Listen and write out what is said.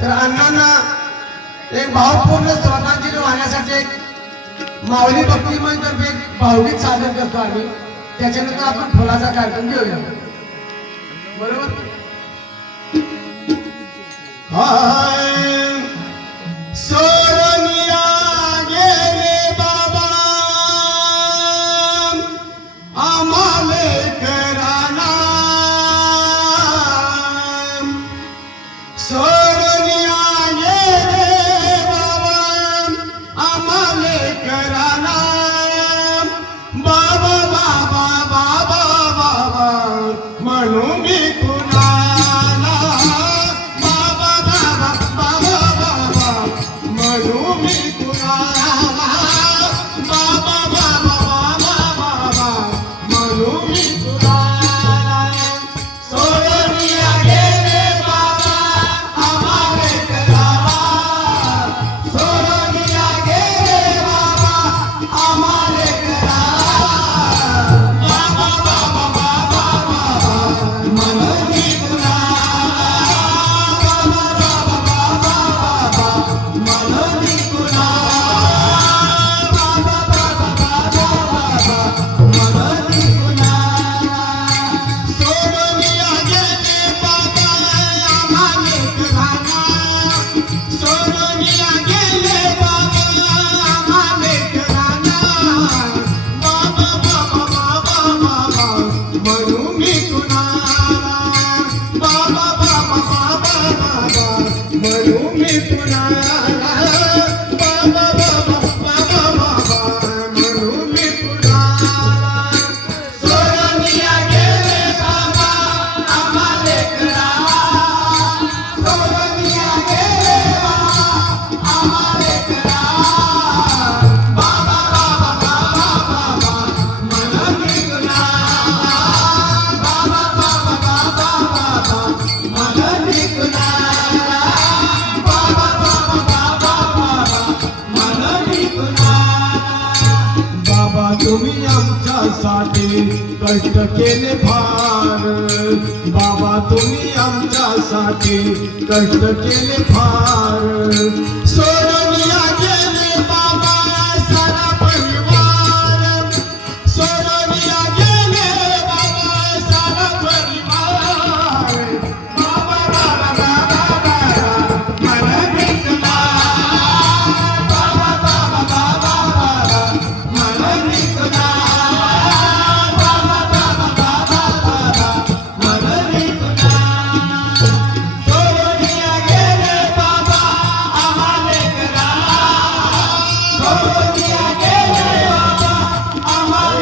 तर अण्णांना एक भावपूर्ण श्रद्धांजली वाहण्यासाठी एक माऊली भक्ती मंडळ एक भावगीत सादर करतो आम्ही. त्याच्यानंतर आपण फुलाचा कार्यक्रम घेऊया. बरोबर. सोनिया गेले बाबा आम्हाले कराना. सोनिया गेले बाबा आम्हाले कराना. बाबा बाबा बाबा बाबा म्हणू मी कुणाला. बाबा बाबा बाबा बाबा म्हणू मी कुणाला. बाबा बाबा बाबा बाबा म्हणू मी कुणाला. सोनिया गेले बाबा आम्हाले करावा. सोनिया गेले बाबा आम्हाले करावा. बाबा बाबा बाबा बाबा म्हणू मी कुणाला. बाबा बाबा बाबा बाबा म्हणू मी कुणाला. बाबा बाबा बाबा बाबा म्हणू मी कुणाला. सोनिया गेले बाबा आम्हाले करावा. सोनिया गेले बाबा आम्हाले करावा. बाबा बाबा बाबा बाबा म्हणू मी कुणाला. बाबा बाबा बाबा बाबा म्हणू मी कुणाला. बाबा बाबा बाबा बाबा म्हणू मी कुणाला. सोनिया गेले बाबा आम्हाले करावा. सोनिया गेले बाबा आम्हाले करावा. बाबा बाबा बाबा बाबा म्हणू मी कुणाला. बाबा बाबा बाबा बाबा म्हणू मी कुणाला. बाबा बाबा बाबा बाबा म्हणू मी कुणाला. बाबा तुम्ही आमच्यासाठी कष्ट केले फार. बाबा तुम्ही आमच्यासाठी कष्ट केले फार. सोडून